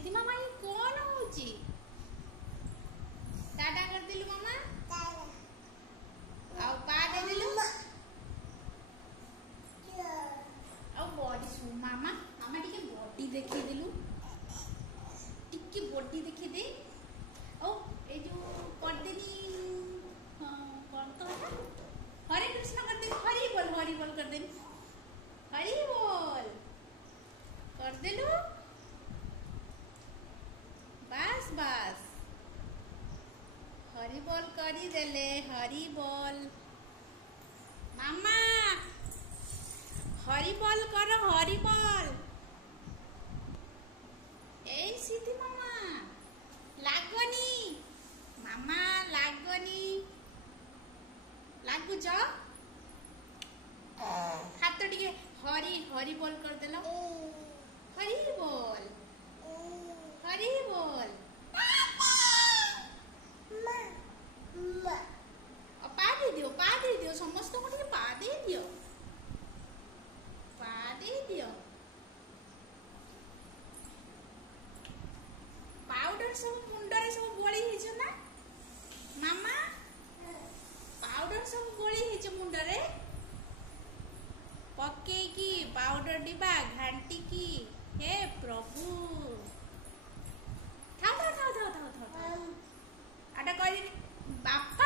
सिद्धि मामा ये कौन होची टाटा कर दिलु मामा आउ पा दे दिलु आउ बॉडी सु मामा मामा टिके बॉडी देखि दिलु टिके बॉडी देखि दे ओ ए जो कर देनी कौन तो हरे कृष्ण कर दे हरि बोल कर दे हरि बोल कर दिलु बस बस हरि बोल करी देले हरि बोल मामा हरि बोल करो हरि बोल ए सिद्धि मामा लागनी मामा लागनी लागु जा हाथ टिके हरि हरि बोल कर देलो हरि बोल पा दे दियो समस्त को टिके पा दे दियो पाउडर सब मुंडरे सब बोली हिजो ना मामा पाउडर सब बोली हिजो मुंडरे पके की पाउडर डिबा घंटी की हे प्रभु था आटा कह बापा